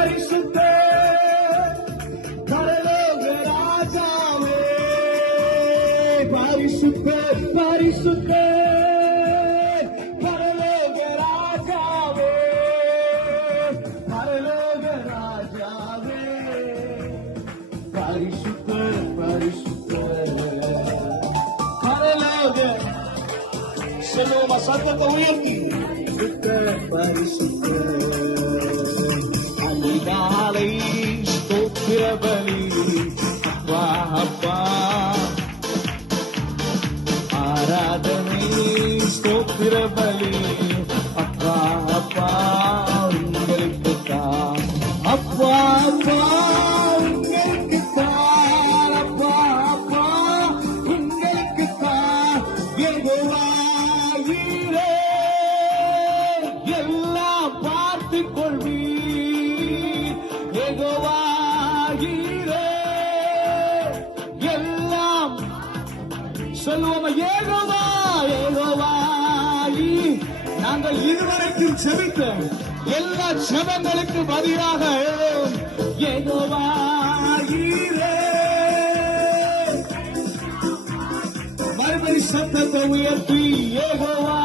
பரிசுத்த பரலோக ராஜாவே, பரிசுத்த பரிசுத்த பரலோக ராஜாவே, பரலோக ராஜாவே, பரிசுத்த பரிசுத்த பரலோக. சொல்லுவோமா சத்தத்தை உயர்த்தி? பரிசுத்த அதிகாலை ஸ்தோத்திர பலி அப்பா அப்பா, ஆராதனை ஸ்தோத்திர பலி அப்பா அப்பா உங்களுக்குத்தான், அப்பா அப்பா உங்களுக்குத்தான், அப்பா அப்பா உங்களுக்குத்தான். யெகோவா ஈரே எல்லாம் பார்த்துக் கொள்வீர், யெகோவா ஈரே எல்லாம். சொல்லுவோமா? யெகோவா யெகோவா ஈர். நாங்கள் இதுவரைக்கும் செபித்த எல்லா செபங்களுக்கு பதிலாக யெகோவா ஈரே. மறுபடி சத்தத்தை உயர்த்தி யெகோவா